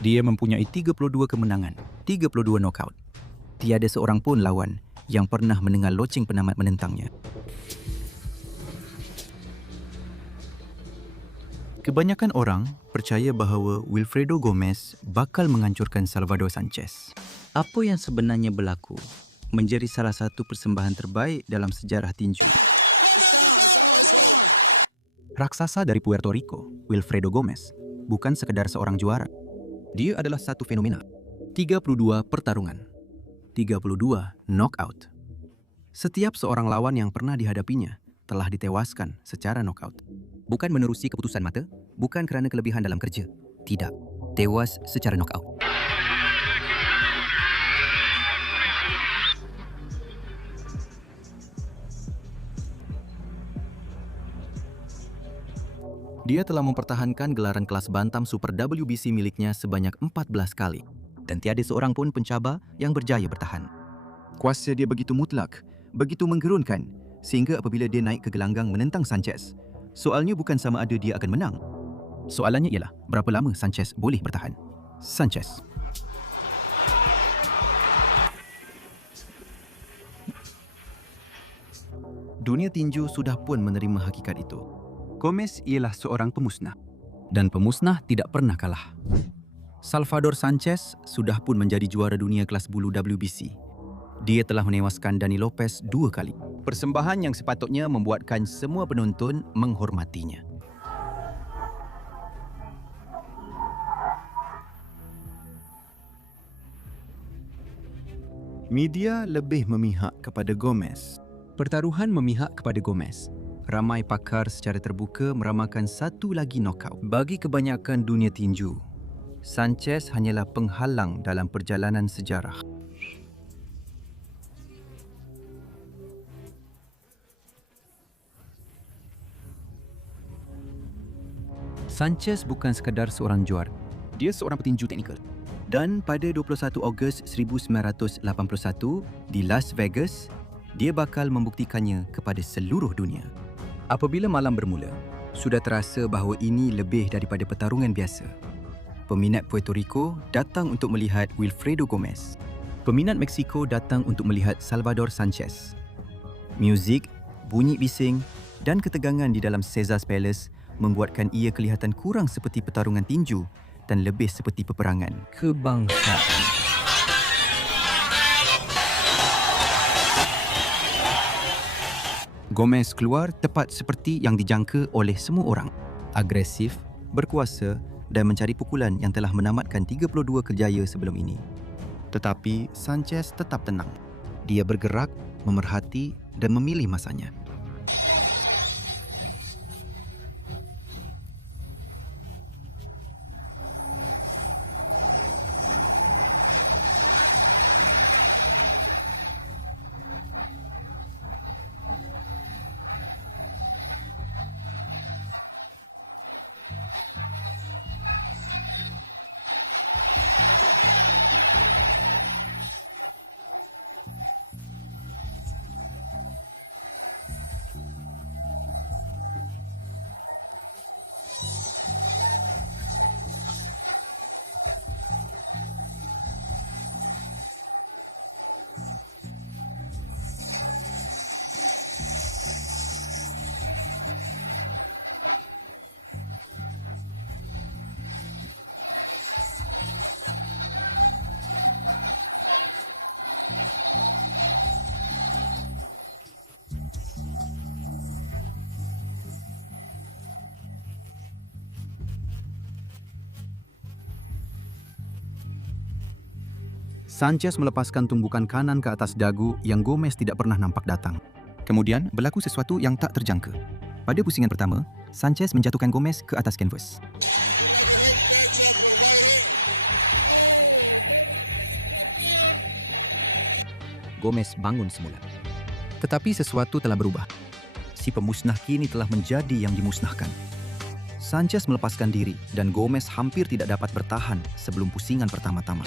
Dia mempunyai 32 kemenangan, 32 knockout. Tiada seorang pun lawan yang pernah mendengar loceng penamat menentangnya. Kebanyakan orang percaya bahawa Wilfredo Gomez bakal menghancurkan Salvador Sanchez. Apa yang sebenarnya berlaku menjadi salah satu persembahan terbaik dalam sejarah tinju. Raksasa dari Puerto Rico, Wilfredo Gomez, bukan sekadar seorang juara. Dia adalah satu fenomena. 32 pertarungan, 32 knockout. Setiap seorang lawan yang pernah dihadapinya telah ditewaskan secara knockout. Bukan menerusi keputusan mata, bukan kerana kelebihan dalam kerja. Tidak, tewas secara knockout. Dia telah mempertahankan gelaran kelas bantam Super WBC miliknya sebanyak 14 kali dan tiada seorang pun pencabar yang berjaya bertahan. Kuasa dia begitu mutlak, begitu menggerunkan sehingga apabila dia naik ke gelanggang menentang Sanchez, soalnya bukan sama ada dia akan menang. Soalannya ialah berapa lama Sanchez boleh bertahan. Sanchez. Dunia tinju sudah pun menerima hakikat itu. Gomez ialah seorang pemusnah. Dan pemusnah tidak pernah kalah. Salvador Sanchez sudah pun menjadi juara dunia kelas bulu WBC. Dia telah menewaskan Dani Lopez 2 kali. Persembahan yang sepatutnya membuatkan semua penonton menghormatinya. Media lebih memihak kepada Gomez. Pertaruhan memihak kepada Gomez. Ramai pakar secara terbuka meramalkan satu lagi knockout. Bagi kebanyakan dunia tinju, Sanchez hanyalah penghalang dalam perjalanan sejarah. Sanchez bukan sekadar seorang juara. Dia seorang petinju teknikal. Dan pada 21 Ogos 1981 di Las Vegas, dia bakal membuktikannya kepada seluruh dunia. Apabila malam bermula, sudah terasa bahawa ini lebih daripada pertarungan biasa. Peminat Puerto Rico datang untuk melihat Wilfredo Gomez. Peminat Mexico datang untuk melihat Salvador Sanchez. Muzik, bunyi bising dan ketegangan di dalam Caesars Palace membuatkan ia kelihatan kurang seperti pertarungan tinju dan lebih seperti peperangan kebangsaan. Gomez keluar tepat seperti yang dijangka oleh semua orang. Agresif, berkuasa dan mencari pukulan yang telah menamatkan 32 kejaya sebelum ini. Tetapi Sanchez tetap tenang. Dia bergerak, memerhati dan memilih masanya. Sanchez melepaskan tumbukan kanan ke atas dagu yang Gomez tidak pernah nampak datang. Kemudian berlaku sesuatu yang tak terjangka. Pada pusingan pertama, Sanchez menjatuhkan Gomez ke atas kanvas. Gomez bangun semula. Tetapi sesuatu telah berubah. Si pemusnah kini telah menjadi yang dimusnahkan. Sanchez melepaskan diri dan Gomez hampir tidak dapat bertahan sebelum pusingan pertama-tama.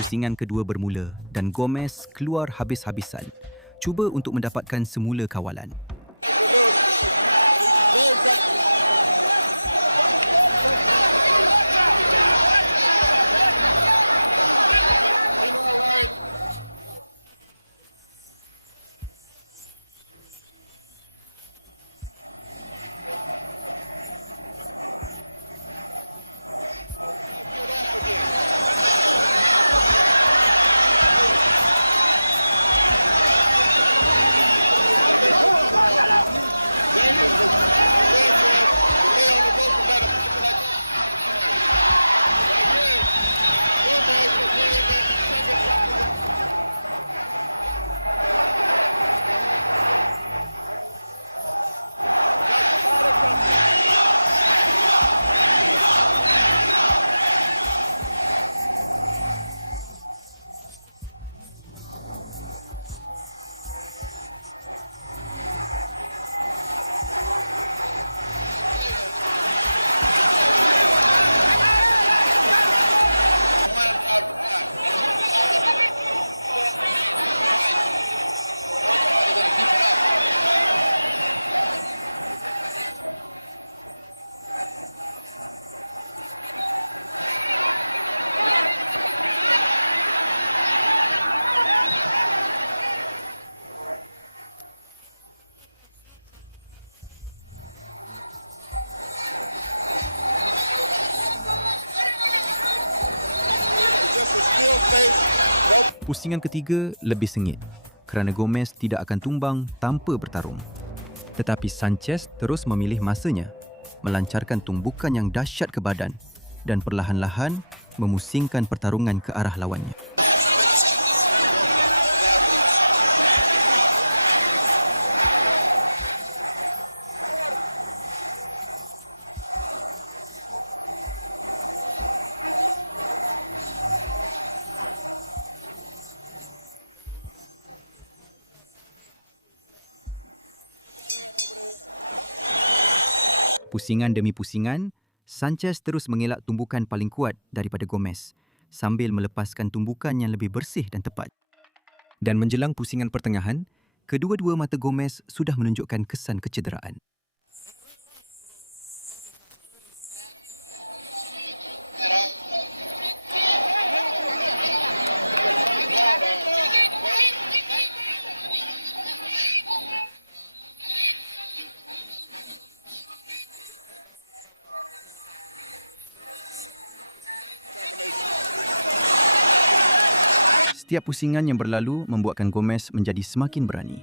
Pusingan kedua bermula dan Gomez keluar habis-habisan, cuba untuk mendapatkan semula kawalan. Pusingan ketiga lebih sengit kerana Gomez tidak akan tumbang tanpa bertarung. Tetapi Sanchez terus memilih masanya, melancarkan tumbukan yang dahsyat ke badan dan perlahan-lahan memusingkan pertarungan ke arah lawannya. Pusingan demi pusingan, Sanchez terus mengelak tumbukan paling kuat daripada Gomez sambil melepaskan tumbukan yang lebih bersih dan tepat. Dan menjelang pusingan pertengahan, kedua-dua mata Gomez sudah menunjukkan kesan kecederaan. Setiap pusingan yang berlalu membuatkan Gomez menjadi semakin berani.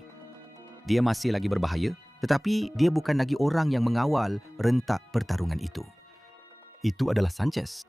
Dia masih lagi berbahaya, tetapi dia bukan lagi orang yang mengawal rentak pertarungan itu. Itu adalah Sanchez.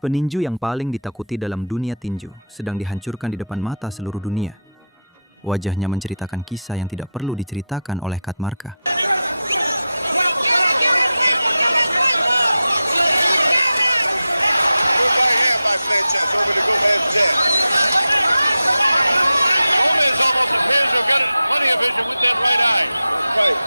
Peninju yang paling ditakuti dalam dunia tinju sedang dihancurkan di depan mata seluruh dunia. Wajahnya menceritakan kisah yang tidak perlu diceritakan oleh kad markah. Gomez almost appears to have got plenty of vision with that right eye. Right.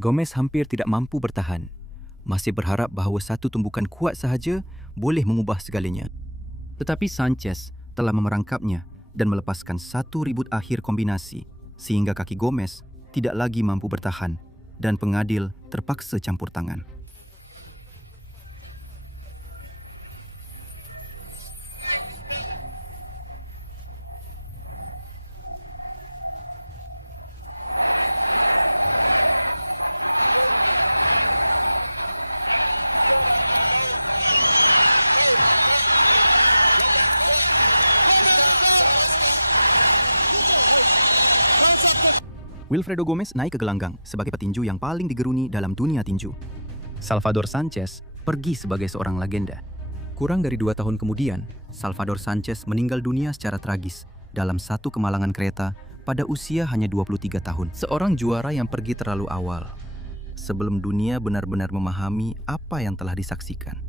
Gomez hampir tidak mampu bertahan. Masih berharap bahawa satu tumbukan kuat sahaja boleh mengubah segalanya. Tetapi Sanchez telah memerangkapnya dan melepaskan satu ribut akhir kombinasi sehingga kaki Gomez tidak lagi mampu bertahan dan pengadil terpaksa campur tangan. Wilfredo Gomez naik ke gelanggang sebagai petinju yang paling digeruni dalam dunia tinju. Salvador Sanchez pergi sebagai seorang legenda. Kurang dari 2 tahun kemudian, Salvador Sanchez meninggal dunia secara tragis dalam satu kemalangan kereta pada usia hanya 23 tahun. Seorang juara yang pergi terlalu awal, sebelum dunia benar-benar memahami apa yang telah disaksikan.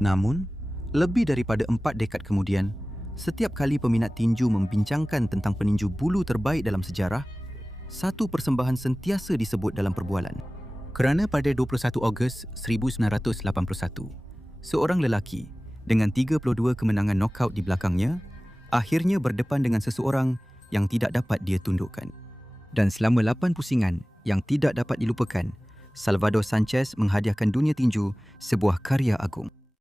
Namun, lebih daripada 4 dekad kemudian, setiap kali peminat tinju membincangkan tentang peninju bulu terbaik dalam sejarah, satu persembahan sentiasa disebut dalam perbualan. Kerana pada 21 Ogos 1981, seorang lelaki dengan 32 kemenangan nokaut di belakangnya akhirnya berdepan dengan seseorang yang tidak dapat dia tundukkan. Dan selama 8 pusingan yang tidak dapat dilupakan, Salvador Sanchez menghadiahkan dunia tinju sebuah karya agung.